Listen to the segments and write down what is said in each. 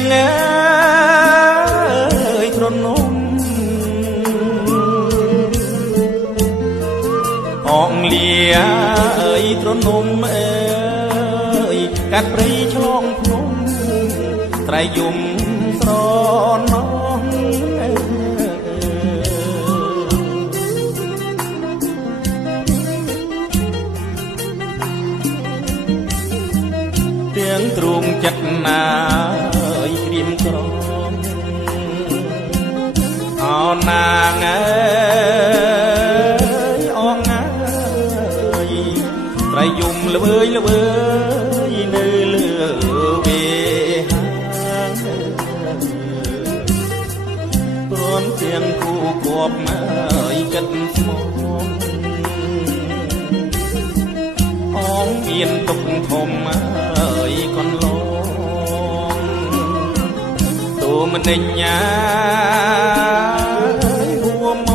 ងអើយទ្រនំអងលាអើយទ្រនំអើយកាត់ព្រៃឆ្លងភ្នំត្រៃយំស្រណងទាំងទ្រូងចិត្តណាយក្រៀមក្រំអោណាងអើយអងអើយត្រៃយំល្វើយល្វើយនៅលើវាហាងព្រមទាំងគូគប់អើយចិត្តស្មោះអងមានទុកធំអើយកនឡងទូមនិញ្ញាហួមង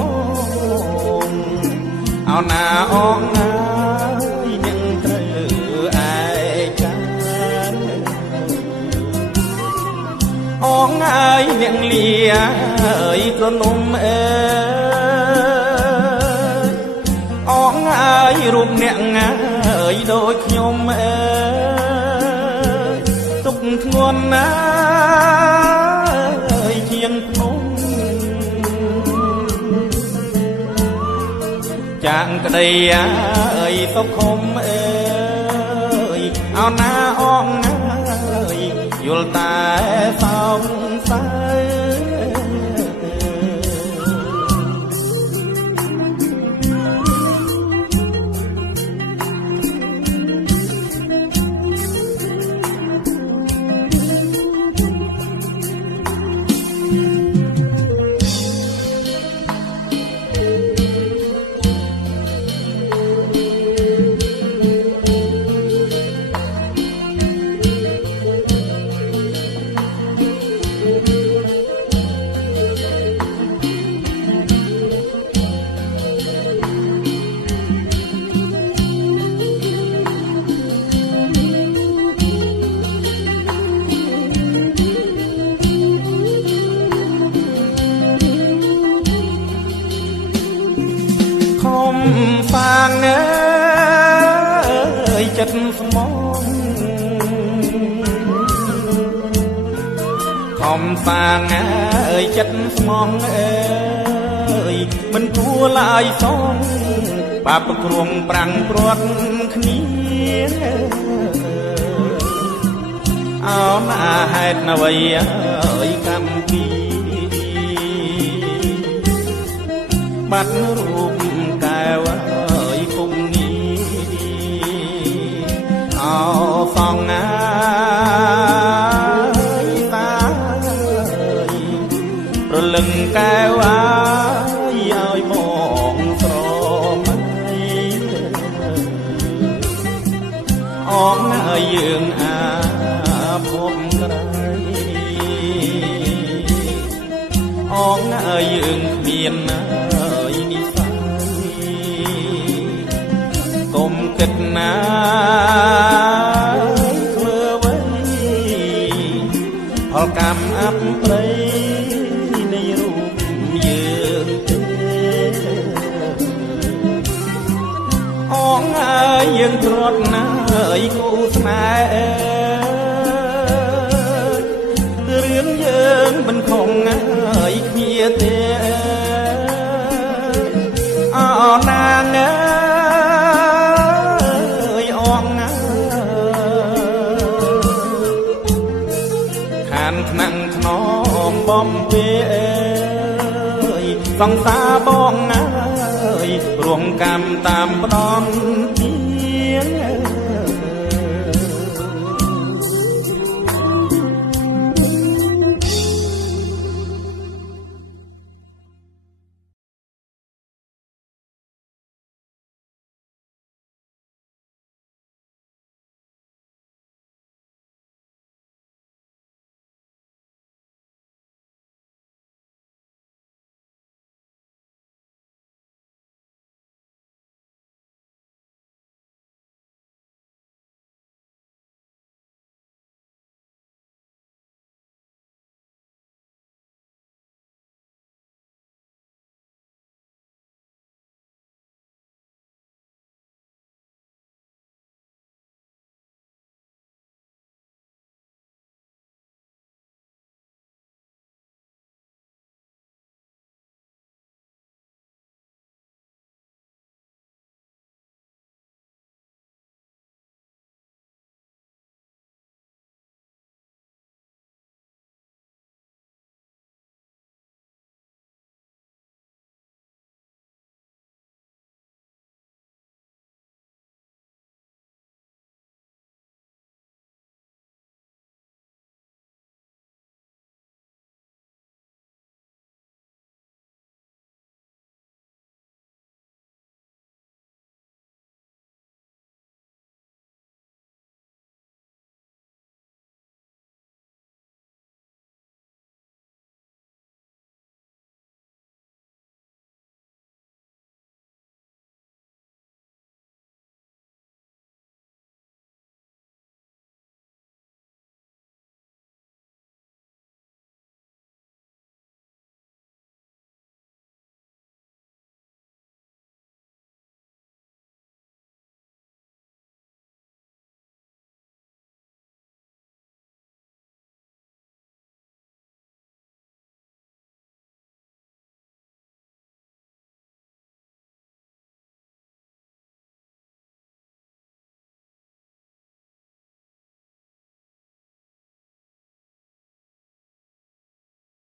អោណាអងណាយនឹងត្រូវឯកាអងអើយនឹងលាអើយទ្រនំអើយអងអើយរូបអ្នកងាយដូចខ្ញុំអើយទុកធ្ងន់ណាយជាងភ្នំចាងក្តីអើយសុខុមអើយអោណាអងណាយយល់តែសោកសៅសាងអើយចិត្តស្មងខំសាងអើយចិត្តស្មងអើយមិនគួរឡើយសងបាបគ្រងប្រាំងព្រាត់គ្នាអោណាហេតុអ្វីអើយកម្មពីបាត់រូបកែវអើយពុំនីអោសងណាយតាយប្រលឹងកែវអើយឲ្យបងស្រមៃអងណាយយើងអាភពក្រៃអងណាយយើងគ្មានណាកុំគិតណាធ្វើអ្វីផលកម្មអបព្រៃនៃរូបយើងទេអងអើយយើងទ្រាត់ណាយគូស្នេហ៍រឿងយើងមិនខំអើយគ្នាទេអោណាងថ្នាក់ថ្នមបំពេអើយសង្សារបងអើយរួមកម្មតាមផ្ដំទៀង